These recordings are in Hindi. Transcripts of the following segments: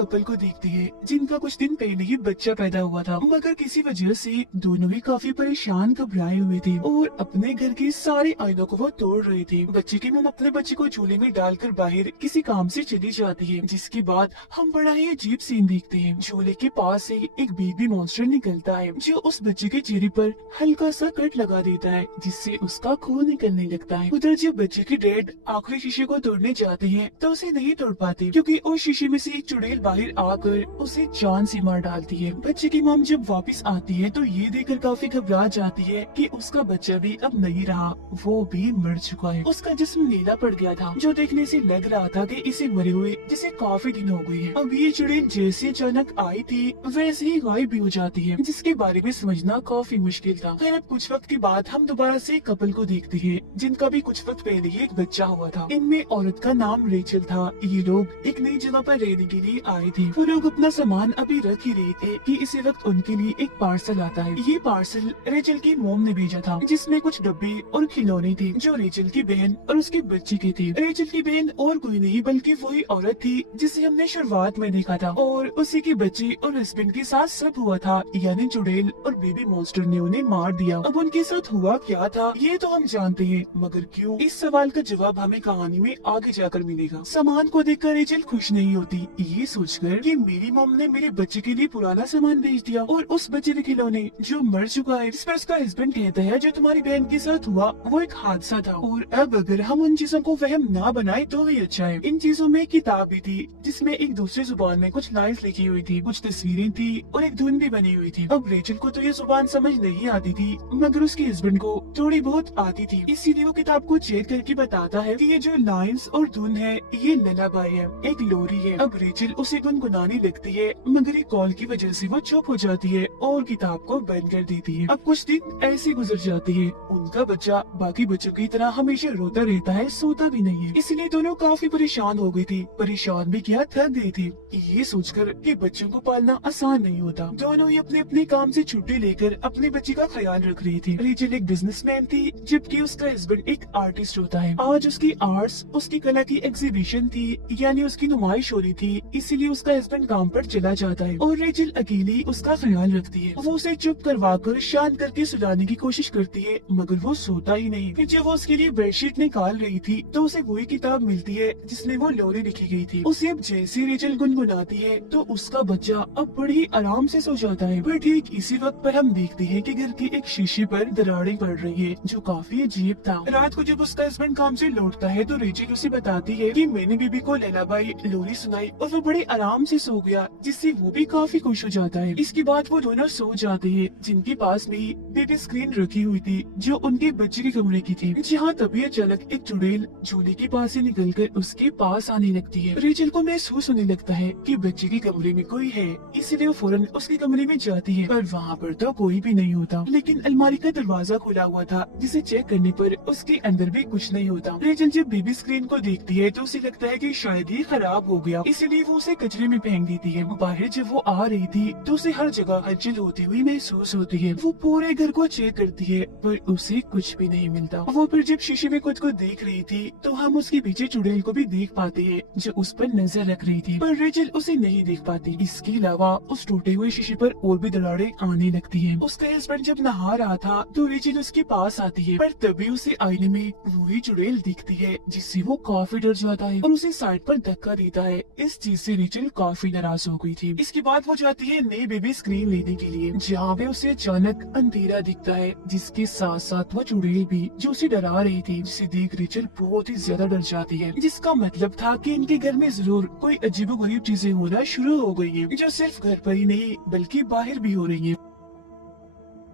कपल को देखती है जिनका कुछ दिन पहले ही बच्चा पैदा हुआ था, मगर किसी वजह से दोनों ही काफी परेशान घबराए हुए थे और अपने घर के सारे आईनों को वो तोड़ रहे थे। बच्चे की मम अपने बच्चे को झूले में डालकर बाहर किसी काम से चली जाती है, जिसके बाद हम बड़ा ही अजीब सीन देखते हैं। झूले के पास से एक बेबी मॉन्स्टर निकलता है जो उस बच्चे के चेहरे पर हल्का सा कट लगा देता है, जिससे उसका खून निकलने लगता है। उधर जब बच्चे के डैड आखिरी शीशे को तोड़ने जाते हैं तो उसे नहीं तोड़ पाते, क्योंकि उस शीशे में से एक चुड़ैल बाहर आकर उसे जान से मार डालती है। बच्चे की मॉम जब वापस आती है तो ये देखकर काफी घबरा जाती है कि उसका बच्चा भी अब नहीं रहा, वो भी मर चुका है। उसका जिस्म नीला पड़ गया था, जो देखने से लग रहा था कि इसे मरे हुए जिसे काफी दिन हो गए हैं। अब ये चुड़ैल जैसे अचानक आई थी वैसे ही गायब भी हो जाती है, जिसके बारे में समझना काफी मुश्किल था। खैर अब कुछ वक्त के बाद हम दोबारा से कपल को देखते हैं जिनका भी कुछ वक्त पहले ही एक बच्चा हुआ था। इनमें औरत का नाम रेचल था। ये लोग एक नई जगह पर रहने के लिए आए थे। वो लोग अपना सामान अभी रख ही रहे थे कि इसी वक्त उनके लिए एक पार्सल आता है। ये पार्सल रेचल की मोम ने भेजा था, जिसमें कुछ डब्बे और खिलौने थे जो रेचल की बहन और उसके बच्चे के थे। रेचल की बहन और कोई नहीं बल्कि वही औरत थी जिसे हमने शुरुआत में देखा था, और उसी के बच्चे और हस्बैंड के साथ सब हुआ था, यानी चुड़ैल और बेबी मॉन्स्टर ने उन्हें मार दिया। अब उनके साथ हुआ क्या था ये तो हम जानते हैं, मगर क्यों, इस सवाल का जवाब हमें कहानी में आगे जाकर मिलेगा। सामान को देखकर रेचल खुश नहीं होती, ये सोचकर कि मेरी मॉम ने मेरे बच्चे के लिए पुराना सामान भेज दिया और उस बच्चे के खिलौने जो मर चुका है। इस पर उसका हस्बैंड कहता है जो तुम्हारी बहन के साथ हुआ वो एक हादसा था, और अब अगर हम उन चीजों को वहम ना बनाए तो ही अच्छा है। इन चीजों में किताब भी थी जिसमें एक दूसरी जुबान में कुछ लाइन्स लिखी हुई थी, कुछ तस्वीरें थी और एक धुन भी बनी हुई थी। अब रेचल को तो ये जुबान समझ नहीं आती थी, मगर उसके हस्बैंड को थोड़ी बहुत आती थी, इसीलिए वो किताब को चेक करके बताता है कि ये जो लाइन्स और धुन है ये ललाबाई है, एक लोरी है। अब रेचल उसे गुनगुनाने लगती है, मगर एक कॉल की वजह से वो चुप हो जाती है और किताब को बंद कर देती है। अब कुछ दिन ऐसे गुजर जाते हैं। उनका बच्चा बाकी बच्चों की तरह हमेशा रोता रहता है, सोता भी नहीं है, इसलिए दोनों काफी परेशान हो गई थी। परेशान भी क्या, थक गई थी। ये सोचकर कि बच्चों को पालना आसान नहीं होता, दोनों ही अपने अपने काम से छुट्टी लेकर अपने बच्चे का ख्याल रख रही थी। रेचल एक बिजनेसमैन थी, जबकि उसका हस्बैंड एक आर्टिस्ट होता है। आज उसकी आर्ट्स, उसकी कला की एग्जीबिशन थी, यानी उसकी नुमाइश हो रही थी, इसीलिए उसका हस्बैंड काम पर चला जाता है और रेचल अकेली उसका ख्याल रखती है। वो उसे चुप करवा कर शांत करके सुलाने की कोशिश करती है, मगर वो सोता ही नहीं। फिर जब वो उसके लिए बेडशीट निकाल रही थी तो उसे वही किताब मिलती है जिसमें वो लोरी लिखी गई थी। उसे अब जैसे रेचल गुनगुनाती है तो उसका बच्चा अब बड़ी ही आराम से सो जाता है। पर ठीक इसी वक्त पर हम देखते हैं कि घर के एक शीशे पर दरारें पड़ रही है, जो काफी अजीब था। रात को जब उसका हस्बैंड काम से लौटता है तो रेचल उसे बताती है कि मैंने बीबी को लैलाबाई लोरी सुनाई और वो बड़े आराम से सो गया, जिससे वो भी काफी खुश हो जाता है। इसके बाद वो दोनों सो जाते हैं, जिनके पास भी बेबी स्क्रीन रखी हुई थी जो उनके बच्चे के कमरे की थी। जहाँ तभी अचानक एक चुड़ैल झूले के पास से निकलकर उसके पास आने लगती है। रेचल को महसूस होने लगता है कि बच्चे के कमरे में कोई है, इसलिए वो फौरन उसके कमरे में जाती है, पर वहाँ पर तो कोई भी नहीं होता। लेकिन अलमारी का दरवाजा खुला हुआ था, जिसे चेक करने पर उसके अंदर भी कुछ नहीं होता। रेचल जब बेबी स्क्रीन को देखती है तो उसे लगता है कि शायद ये खराब हो गया, इसलिए वो उसे कचरे में फेंक देती है। बाहर जब वो आ रही थी तो उसे हर जगह हलचल होती हुई महसूस होती है। वो पूरे घर को चेक करती है पर उसे कुछ भी नहीं मिलता। वो फिर जब शीशे में खुद को देख रही थी तो हम उसके पीछे चुड़ैल को भी देख पाते हैं जो उस पर नजर रख रही थी, पर रेचल उसे नहीं देख पाती। इसके अलावा उस टूटे हुए शीशे पर और भी दरारें आने लगती हैं। उसका हस्बैंड जब नहा रहा था तो रेचल उसके पास आती है, पर तभी उसे आईने में वही चुड़ैल दिखती है, जिससे वो काफी डर जाता है और उसे साइड पर धक्का देता है। इस चीज से रेचल काफी नाराज हो गई थी। इसके बाद वो जाती है नई बेबी स्क्रीन लेने के लिए, जहाँ पे उसे अचानक अंधेरा दिखता है, जिसके साथ साथ वो चुड़ैल भी जो उसे डरा रही थी, जिसे देख रेचल बहुत ही ज्यादा डर जाती है। जिसका मतलब था कि इनके घर में जरूर कोई अजीबोगरीब चीजें होना शुरू हो गई है, जो सिर्फ घर पर ही नहीं बल्कि बाहर भी हो रही है।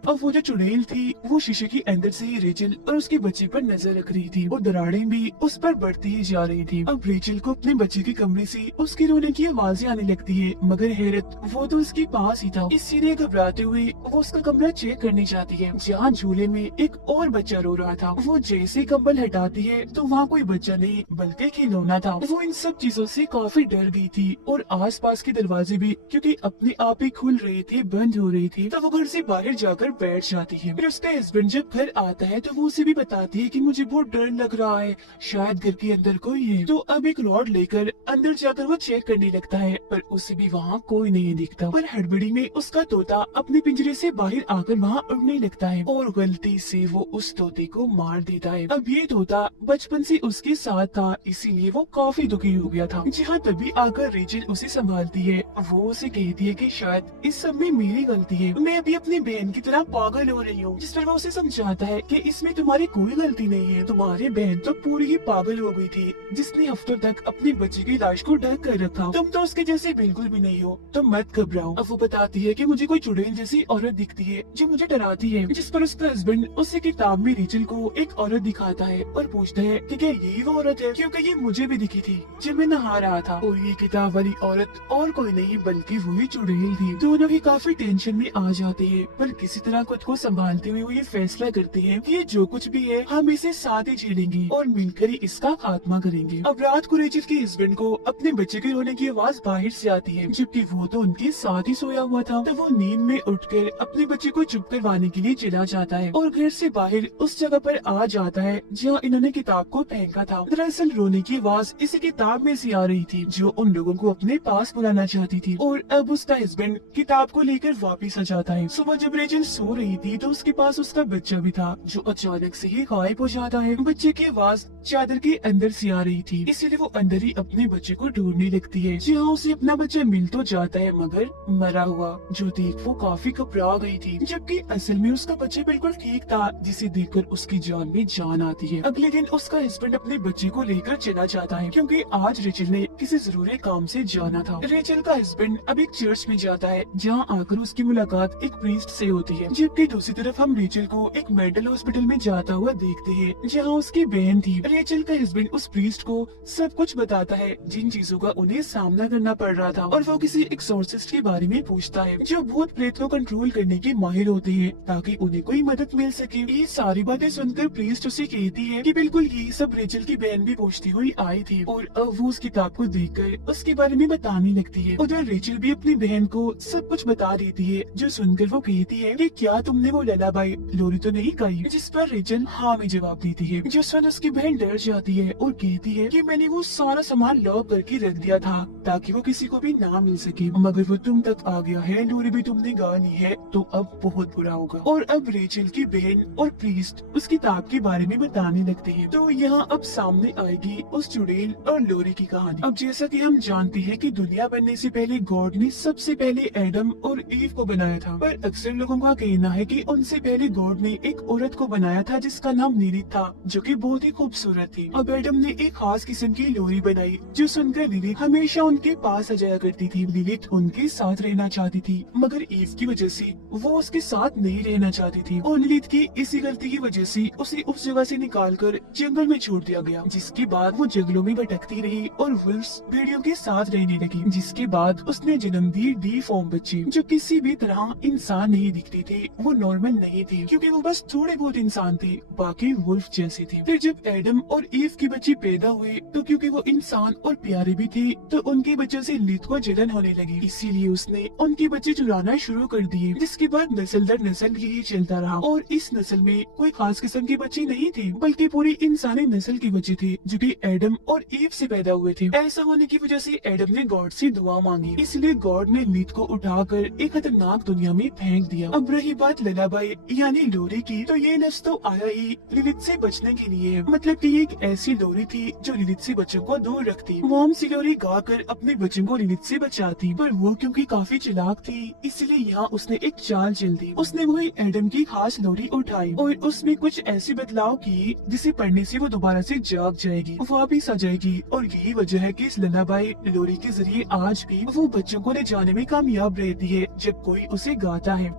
अब वो जो चुड़ैल थी वो शीशे के अंदर से ही रेचल और उसके बच्चे पर नजर रख रही थी और दरारें भी उस पर बढ़ती ही जा रही थी। अब रेचल को अपने बच्चे के कमरे से उसके रोने की आवाजें आने लगती है, मगर हैरत वो तो उसके पास ही था। इसीलिए घबराते हुए वो उसका कमरा चेक करने जाती है, जहाँ झूले में एक और बच्चा रो रहा था। वो जैसे कंबल हटाती है तो वहाँ कोई बच्चा नहीं बल्कि खिलौना था। वो इन सब चीजों से काफी डर गई थी और आस पास के दरवाजे भी क्योंकि अपने आप ही खुल रहे थे बंद हो रही थी। तब वो घर से बाहर जाकर बैठ जाती है। फिर उसका हस्बैंड जब घर आता है तो वो उसे भी बताती है कि मुझे बहुत डर लग रहा है, शायद घर के अंदर कोई है। तो अब एक रॉड लेकर अंदर जाकर वो चेक करने लगता है, पर उसे भी वहाँ कोई नहीं दिखता। पर हड़बड़ी में उसका तोता अपने पिंजरे से बाहर आकर वहाँ उड़ने लगता है और गलती से वो उस तोते को मार देता है। अब ये तोता बचपन से उसके साथ था, इसीलिए वो काफी दुखी हो गया था। जहाँ तभी आकर रेचल उसे संभालती है। वो उसे कहती है कि शायद इस सब में मेरी गलती है, मैं अभी अपनी बहन की तरह पागल हो रही हूँ। जिस पर वो उसे समझाता है कि इसमें तुम्हारी कोई गलती नहीं है, तुम्हारी बहन तो पूरी ही पागल हो गई थी, जिसने हफ्तों तक अपने बच्चे की लाश को ढक कर रखा। तुम तो उसके जैसे बिल्कुल भी नहीं हो, तो मत घबराओ। अब वो बताती है कि मुझे कोई चुड़ैल जैसी औरत दिखती है जो मुझे डराती है। जिस पर उसका हस्बैंड उसे किताब में रेचल को एक औरत दिखाता है और पूछता है कि क्या यही वो औरत है, क्योंकि ये मुझे भी दिखी थी जब मैं नहा रहा था। और ये किताब वाली औरत और कोई नहीं बल्कि वही चुड़ैल थी। दोनों ही काफी टेंशन में आ जाते हैं, पर किसी तरह खुद को संभालते हुए वो ये फैसला करते हैं कि ये जो कुछ भी है हम इसे साथ ही झेलेंगे और मिलकर ही इसका खात्मा करेंगे। अब रात को रेचल के हस्बैंड को अपने बच्चे के रोने की आवाज बाहर से आती है, जबकि वो तो उनके साथ ही सोया हुआ था। तो वो नींद में उठकर अपने बच्चे को चुप करवाने के लिए चला जाता है और घर से बाहर उस जगह पर आ जाता है जहाँ इन्होंने किताब को फेंका था। दरअसल रोने की आवाज इसी किताब में से आ रही थी जो उन लोगों को अपने पास बुलाना चाहती थी। और अब उसका हस्बैंड किताब को लेकर वापिस आ जाता है। सुबह जब रेचल सो रही थी तो उसके पास उसका बच्चा भी था जो अचानक से ही गायब हो जाता है। बच्चे की आवाज चादर के अंदर से आ रही थी, इसीलिए वो अंदर ही अपने बच्चे को ढूंढने लगती है। जहाँ उसे अपना बच्चा मिल तो जाता है मगर मरा हुआ, जो देख वो काफी घबरा गई थी, जबकि असल में उसका बच्चा बिल्कुल ठीक था, जिसे देखकर उसकी जान में जान आती है। अगले दिन उसका हस्बैंड अपने बच्चे को लेकर चला जाता है क्योंकि आज रेचल ने किसी जरूरी काम से जाना था। रेचल का हस्बैंड अब एक चर्च में जाता है जहाँ आकर उसकी मुलाकात एक प्रीस्ट से होती है, जबकि दूसरी तरफ हम रेचल को एक मेंटल हॉस्पिटल में जाता हुआ देखते हैं जहाँ उसकी बहन थी। रेचल का हस्बैंड उस प्रीस्ट को सब कुछ बताता है जिन चीजों का उन्हें सामना करना पड़ रहा था, और वो किसी एक्सोर्सिस्ट के बारे में पूछता है जो भूत प्रेत को कंट्रोल करने के माहिर होते हैं ताकि उन्हें कोई मदद मिल सके। ये सारी बातें सुनकर प्रीस्ट उसे कहती है कि बिल्कुल यही सब रेचल की बहन भी पूछती हुई आई थी, और अब वो उस किताब को देखकर उसके बारे में बताने लगती है। उधर रेचल भी अपनी बहन को सब कुछ बता देती है, जो सुनकर वो कहती है कि क्या तुमने वो ललाबाई लोरी तो नहीं गाई? जिस पर रेचल हाँ में जवाब देती है, जिस पर उसकी बहन डर जाती है और कहती है कि मैंने वो सारा सामान लॉक करके रख दिया था ताकि वो किसी को भी ना मिल सके, मगर वो तुम तक आ गया है, लोरी भी तुमने गा ली है तो अब बहुत बुरा होगा। और अब रेचल की बहन और प्रीस्ट उस किताब के बारे में बताने लगते हैं। तो यहाँ अब सामने आएगी उस चुड़ैल और लोरी की कहानी। अब जैसा कि हम जानते हैं कि दुनिया बनने से पहले गॉड ने सबसे पहले एडम और ईव को बनाया था, पर अक्सर लोगों का कहना है कि उनसे पहले गॉड ने एक औरत को बनाया था जिसका नाम लिलिथ था, जो कि बहुत ही खूबसूरत थी। अब एडम ने एक खास किस्म की लोरी बनाई जो सुनकर लिलिथ हमेशा उनके पास आ जाया करती थी। लिलिथ उनके साथ रहना चाहती थी, मगर ईव की वजह से वो उसके साथ नहीं रहना चाहती थी, और लिलिथ की इसी गलती की वजह से उसे उस जगह से निकालकर जंगल में छोड़ दिया गया, जिसके बाद वो जंगलों में भटकती रही और वुल्व्स भेड़ियों के साथ रहने लगी। जिसके बाद उसने जन्म दी डिफॉर्म बच्चे जो किसी भी तरह इंसान नहीं दिखते थे, वो नॉर्मल नहीं थे क्योंकि वो बस थोड़े बहुत इंसान थे, बाकी वुल्फ जैसे थे। फिर जब एडम और ईव के बच्चे पैदा हुए तो क्योंकि वो इंसान और प्यारे भी थे तो उनके बच्चों से लिलिथ को जलन होने लगी, इसीलिए उसने उनके बच्चे चुराना शुरू कर दिए, जिसके बाद नस्ल दर नस्ल यही चलता रहा। और इस नस्ल में कोई खास किस्म के बच्चे नहीं थे बल्कि पूरी इंसानी नस्ल के बच्चे थे जो कि एडम और ईव से पैदा हुए थे। ऐसा होने की वजह से एडम ने गॉड से दुआ मांगी, इसलिए गॉड ने लिलिथ को उठाकर एक खतरनाक दुनिया में फेंक दिया। अब रही बात ललाबाई यानी लोरी की, तो ये लफ्ज तो आया ही लिलिथ से बचने के लिए, मतलब कि ये एक ऐसी लोरी थी जो लिलिथ से बच्चों को दूर रखती। मॉम सी लोरी गाकर अपने बच्चों को लिलिथ से बचाती, पर वो क्योंकि काफी चालाक थी इसलिए यहाँ उसने एक चाल चल दी। उसने वही एडम की खास लोरी उठाई और उसमें कुछ ऐसे बदलाव किए जिसे पढ़ने से वो दोबारा से जाग जाएगी, वापिस आ जाएगी। और यही वजह है कि इस ललाबाई लोरी के जरिए आज भी वो बच्चों को ले जाने में कामयाब रहती है जब कोई उसे गाता है।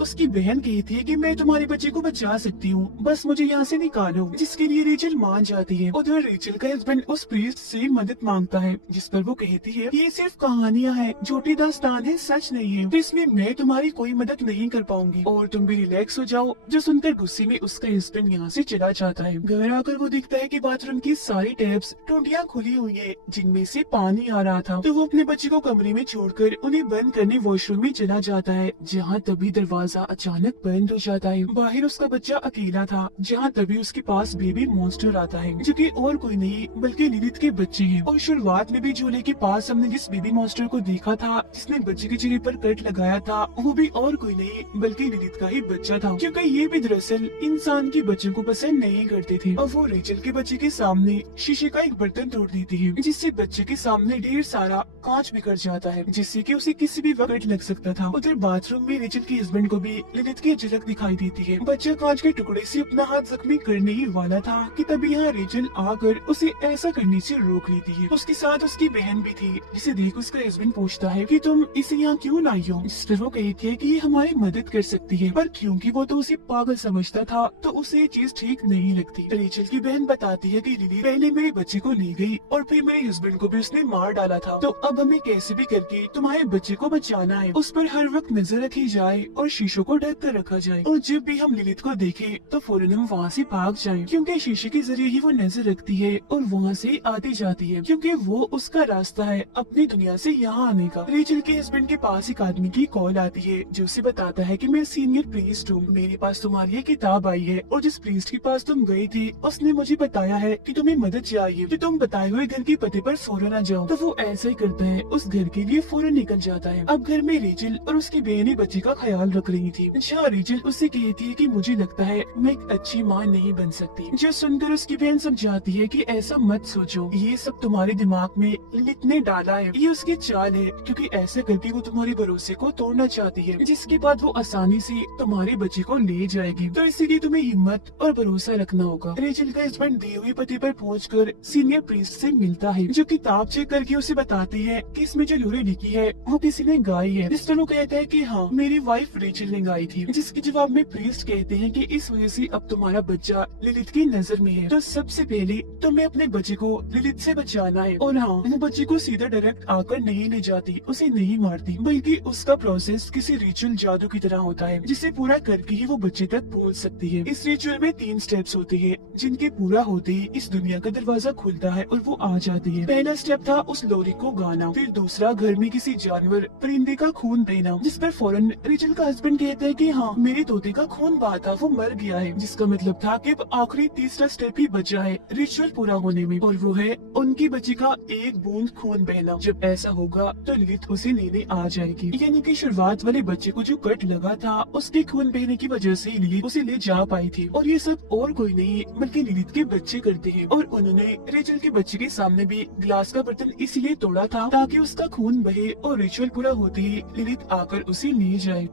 उसकी बहन कहती है कि मैं तुम्हारे बच्चे को बचा सकती हूँ, बस मुझे यहाँ से निकालो, जिसके लिए रेचल मान जाती है। उधर रेचल का हस्बैंड उस प्रीस्ट से मदद मांगता है, जिस पर वो कहती है ये सिर्फ कहानियाँ हैं, झूठी दास्तान है, सच नहीं है, तो इसमें मैं तुम्हारी कोई मदद नहीं कर पाऊंगी और तुम भी रिलैक्स हो जाओ। जो सुनकर गुस्से में उसका हस्बैंड यहाँ से चला जाता है। घर आकर वो दिखता है कि बाथरूम की सारी टैप्स टूटियां खुली हुई है जिनमें से पानी आ रहा था, तो वो अपने बच्चे को कमरे में छोड़कर उन्हें बंद करने वॉशरूम में चला जाता है, जहाँ तभी दरवाजा दरवाजा अचानक बंद हो जाता है। बाहर उसका बच्चा अकेला था, जहाँ तभी उसके पास बेबी मॉन्स्टर आता है, जो कि और कोई नहीं बल्कि लिलिथ के बच्चे हैं। और शुरुआत में भी झूले के पास हमने जिस बेबी मॉन्स्टर को देखा था, जिसने बच्चे के चेहरे पर कट लगाया था, वो भी और कोई नहीं बल्कि लिलिथ का ही बच्चा था, क्योंकि ये भी दरअसल इंसान के बच्चों को पसंद नहीं करते थे। और वो रेचल के बच्चे के सामने शीशे का एक बर्तन तोड़ देती है, जिससे बच्चे के सामने ढेर सारा कांच बिखर जाता है, जिससे कि उसे किसी भी वक्त लग सकता था। उधर बाथरूम में रेचल के हस्बैंड को भी लिलिथ की झलक दिखाई देती है। बच्चा कांच के टुकड़े से अपना हाथ जख्मी करने ही वाला था कि तभी यहाँ रेचल आकर उसे ऐसा करने से रोक लेती है। उसके साथ उसकी बहन भी थी, जिसे देख उसका हस्बैंड पूछता है कि तुम इसे यहाँ क्यों लाई हो। जिस पर वो कहती है कि ये हमारी मदद कर सकती है, पर क्योंकि वो तो उसे पागल समझता था तो उसे ये चीज ठीक नहीं लगती। रेचल की बहन बताती है कि लिली पहले मेरे बच्चे को ले गई और फिर मेरे हस्बैंड को भी उसने मार डाला था, तो अब हमें कैसे भी करके तुम्हारे बच्चे को बचाना है। उस पर हर वक्त नजर रखी जाए और शीशों को ढक कर रखा जाए, और जब भी हम लिलिथ को देखें तो फौरन हम वहाँ से भाग जाएं, क्योंकि शीशे के जरिए ही वो नजर रखती है और वहाँ से आती जाती है, क्योंकि वो उसका रास्ता है अपनी दुनिया से यहाँ आने का। रेचल के हस्बैंड के पास एक आदमी की कॉल आती है, जो उसे बताता है कि मैं सीनियर प्रीस्ट हूँ, मेरे पास तुम्हारी एक किताब आई है और जिस प्रीस्ट के पास तुम गई थी उसने मुझे बताया है कि तुम्हें मदद चाहिए, कि तुम बताए हुए घर के पते पर फौरन आ जाओ। तो वो ऐसा ही करता है, उस घर के लिए फौरन निकल जाता है। अब घर में रेचल और उसकी बहन बच्चे का ख्याल रख रही थी। जहाँ रेचल उससे कहती है कि मुझे लगता है मैं एक अच्छी माँ नहीं बन सकती, जो सुनकर उसकी बहन समझाती है कि ऐसा मत सोचो, ये सब तुम्हारे दिमाग में लिलिथ ने डाला है, ये उसकी चाल है, क्योंकि ऐसा करके वो तुम्हारे भरोसे को तोड़ना चाहती है, जिसके बाद वो आसानी से तुम्हारे बच्चे को ले जाएगी। तो इसीलिए तुम्हें हिम्मत और भरोसा रखना होगा। रेचल का हस्बैंड दिए हुए पते पर पहुंचकर सीनियर प्रीस्ट से मिलता है, जो किताब चेक करके उसे बताती है कि इसमें जो लोरी लिखी है वो किसी ने गाई है। इस तरह कहता है कि हाँ, मेरी वाइफ रेचल ने गाई थी, जिसके जवाब में प्रीस्ट कहते हैं कि इस वजह से अब तुम्हारा बच्चा लिलिथ की नजर में है, तो सबसे पहले तुम्हें अपने बच्चे को लिलिथ से बचाना है। और हाँ, वो बच्चे को सीधा डायरेक्ट आकर नहीं ले जाती, उसे नहीं मारती, बल्कि उसका प्रोसेस किसी रिचुअल जादू की तरह होता है, जिसे पूरा करके ही वो बच्चे तक पहुंच सकती है। इस रिचुअल में 3 स्टेप्स होते हैं, जिनके पूरा होते ही इस दुनिया का दरवाजा खुलता है और वो आ जाती है। पहला स्टेप था उस लोरी को गाना, फिर दूसरा घर में किसी जानवर परिंदे का खून देना, जिस पर फौरन रेचल का हस्बैंड कहता है कि हाँ, मेरे तोते का खून बहा था, वो मर गया है, जिसका मतलब था कि अब आखिरी तीसरा स्टेप ही बचा है रिचुअल पूरा होने में, और वो है उनकी बच्ची का एक बूंद खून बहना। जब ऐसा होगा तो लिलिथ उसे लेने आ जाएगी, यानी कि शुरुआत वाले बच्चे को जो कट लगा था उसके खून बहने की वजह से लिलिथ उसे ले जा पाई थी। और ये सब और कोई नहीं बल्कि लिलिथ के बच्चे करते हैं, और उन्होंने रेचल के बच्चे के सामने भी ग्लास का बर्तन इसलिए तोड़ा था ताकि उसका खून बहे और रिचुअल पूरा होते ही लिलिथ आकर उसे ले जाए।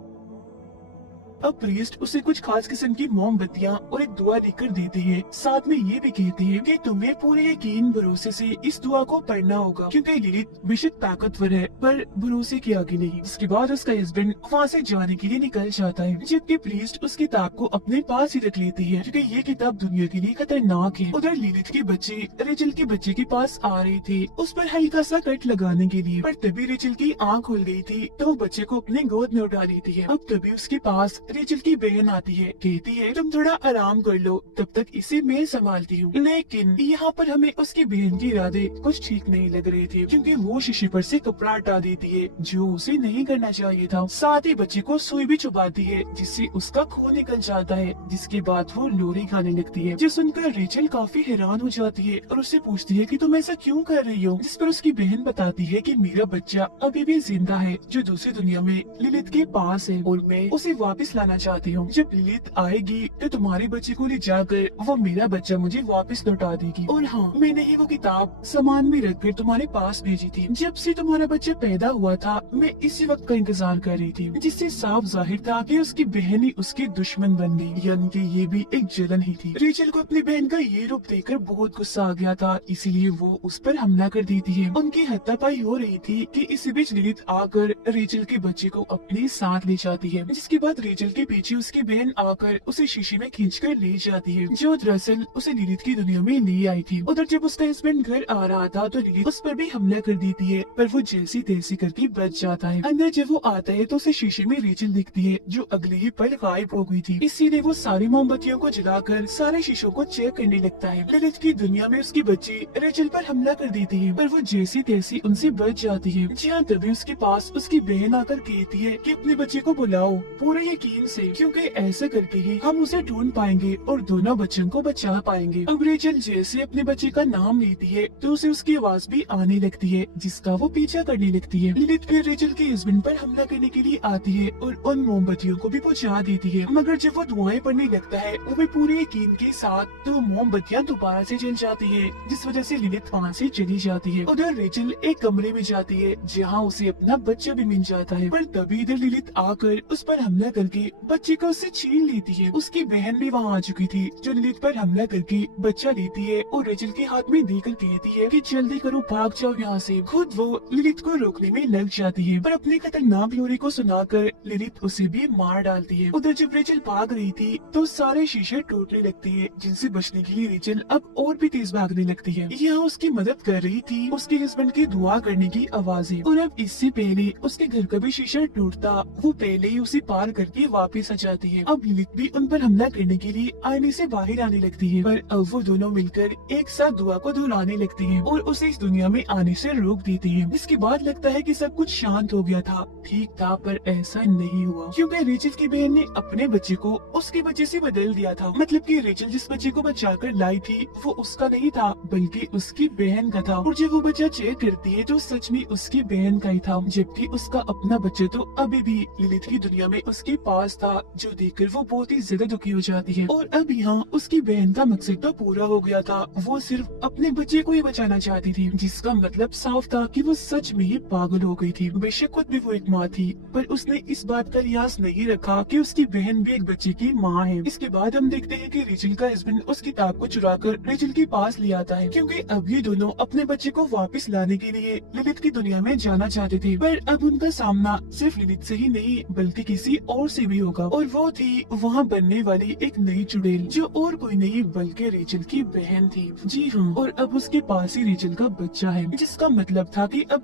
अब प्रीस्ट उसे कुछ खास किस्म की मोमबत्तियां और एक दुआ लिखकर देती है, साथ में ये भी कहती है कि तुम्हें पूरे यकीन भरोसे से इस दुआ को पढ़ना होगा, क्योंकि लिलिथ बेशक ताकतवर है पर भरोसे के आगे नहीं। इसके बाद उसका हस्बैंड वहाँ से जाने के लिए निकल जाता है, जबकि प्रीस्ट उस किताब को अपने पास ही रख लेती है, क्योंकि ये किताब दुनिया के लिए खतरनाक है। उधर लिलिथ के बच्चे रेचल के बच्चे के पास आ रहे थे उस पर हल्का सा कट लगाने के लिए, पर तभी रेचल की आँख खुल गई थी तो वो बच्चे को अपने गोद में उठा लेती है। अब तभी उसके पास रेचल की बहन आती है, कहती है तुम थोड़ा आराम कर लो, तब तक इसे मैं संभालती हूँ। लेकिन यहाँ पर हमें उसकी बहन के इरादे कुछ ठीक नहीं लग रहे थे, क्योंकि वो शीशे पर से कपड़ा हटा देती है, जो उसे नहीं करना चाहिए था। साथ ही बच्चे को सुई भी चुभाती है, जिससे उसका खून निकल जाता है, जिसके बाद वो लोरी खाने लगती है, जो सुनकर रेचल काफी हैरान हो जाती है और उससे पूछती है कि तुम ऐसा क्यों कर रही हो, जिस पर उसकी बहन बताती है कि मेरा बच्चा अभी भी जिंदा है, जो दूसरी दुनिया में लिलिथ के पास है, और मैं उसे वापस लाना चाहती हूँ। जब लिलिथ आएगी तो तुम्हारे बच्चे को ले जाकर वो मेरा बच्चा मुझे वापस लौटा देगी। और हाँ, मैंने ही वो किताब सामान में रखकर तुम्हारे पास भेजी थी। जब से तुम्हारा बच्चा पैदा हुआ था मैं इसी वक्त का इंतजार कर रही थी, जिससे साफ जाहिर था कि उसकी बहन ही उसकी दुश्मन बन गई, यानी कि ये भी एक जलन ही थी। रेचल को अपनी बहन का ये रूप देखकर बहुत गुस्सा आ गया था, इसीलिए वो उस पर हमला कर देती है। उनकी हाथापाई हो रही थी कि इसी बीच लिलिथ आकर रेचल के बच्चे को अपने साथ ले जाती है, जिसके बाद रेचल के पीछे उसकी बहन आकर उसे शीशे शीशे में खींचकर ले जाती है, जो दरअसल उसे लिलित की दुनिया में ले आई थी। उधर जब उसका हस्बैंड घर आ रहा था तो लिलित उस पर भी हमला कर देती है, पर वो जैसी तैसी करके बच जाता है। अंदर जब वो आता है तो उसे शीशे में रेचल दिखती है, जो अगले ही पल गायब हो गई थी। इसीलिए वो सारी मोमबत्तियों को जलाकर सारे शीशों को चेक करने लगता है। लिलित की दुनिया में उसकी बच्ची रेचल पर हमला कर देती है, पर वो जैसी तैसी उनसे बच जाती है। जी हाँ, तभी उसके पास उसकी बहन आकर कहती है कि अपने बच्चे को बुलाओ पूरे यकीन से, क्योंकि ऐसा करके ही हम उसे ढूंढ पाएंगे और दोनों बच्चों को बचा पाएंगे। अब रेचल जैसे अपने बच्चे का नाम लेती है तो उसे उसकी आवाज भी आने लगती है, जिसका वो पीछा करने लगती है। लिलित फिर रेचल के हस्बैंड पर हमला करने के लिए आती है और उन मोमबत्तियों को भी बुझा देती है, मगर जब वो धुआं पड़ने लगता है वो भी पूरे यकीन के साथ तो मोमबत्तियां दोबारा से जल जाती है, जिस वजह से लिलित वहाँ से चली जाती है। उधर रेचल एक कमरे में जाती है जहाँ उसे अपना बच्चा भी मिल जाता है, पर तभी इधर लिलित आकर उस पर हमला करके बच्चे को उससे छीन लेती है। उसकी बहन भी वहाँ आ चुकी थी, जो लिलित पर हमला करके बच्चा लेती है और रेचल के हाथ में देकर कहती है कि जल्दी करो, भाग जाओ यहाँ से। खुद वो लिलित को रोकने में लग जाती है, पर अपने खतरनाक लोरी को सुनाकर लिलित उसे भी मार डालती है। उधर जब रेचल भाग रही थी तो सारे शीशे टूटने लगते हैं, जिनसे बचने के लिए रेचल अब और भी तेज भागने लगती है। यहाँ उसकी मदद कर रही थी उसके हस्बैंड की दुआ करने की आवाजें, और अब इससे पहले उसके घर का भी शीशा टूटता वो पहले ही उसे पार करके वापस आ जाती है। अब लिलित भी उन पर हमला करने के लिए आईने से बाहर आने लगती है, पर अब वो दोनों मिलकर एक साथ दुआ को धुलाने लगती है और उसे इस दुनिया में आने से रोक देती है। इसके बाद लगता है कि सब कुछ शांत हो गया था, ठीक था, पर ऐसा नहीं हुआ, क्योंकि रेचल की बहन ने अपने बच्चे को उसके बच्चे से बदल दिया था। मतलब कि रेचल जिस बच्चे को बचाकर लाई थी वो उसका नहीं था, बल्कि उसकी बहन का था। और जब वो बच्चा चेक करती है तो सच में उसकी बहन का ही था, जबकि उसका अपना बच्चा तो अभी भी लिलित की दुनिया में उसके पास था, जो देखकर वो बहुत ही ज्यादा दुखी हो जाती है। और अब यहाँ उसकी बहन का मकसद तो पूरा हो गया था, वो सिर्फ अपने बच्चे को ही बचाना चाहती थी, जिसका मतलब साफ था कि वो सच में ही पागल हो गई थी। बेशक खुद भी वो एक माँ थी, पर उसने इस बात का लिहाज नहीं रखा कि उसकी बहन भी एक बच्चे की माँ है। इसके बाद हम देखते हैं कि रेचल का हस्बैंड उस किताब को चुराकर रेचल के पास ले आता है, क्योंकि अब ये दोनों अपने बच्चे को वापस लाने के लिए लिलित की दुनिया में जाना चाहते थे। पर अब उनका सामना सिर्फ लिलित से ही नहीं बल्कि किसी और से भी होगा, और वो थी वहाँ बनने वाली एक नई चुड़ैल, जो और कोई नहीं बल्कि रेचल की बहन थी। जी हाँ, और अब उसके पास ही रेचल का बच्चा है, जिसका मतलब था कि अब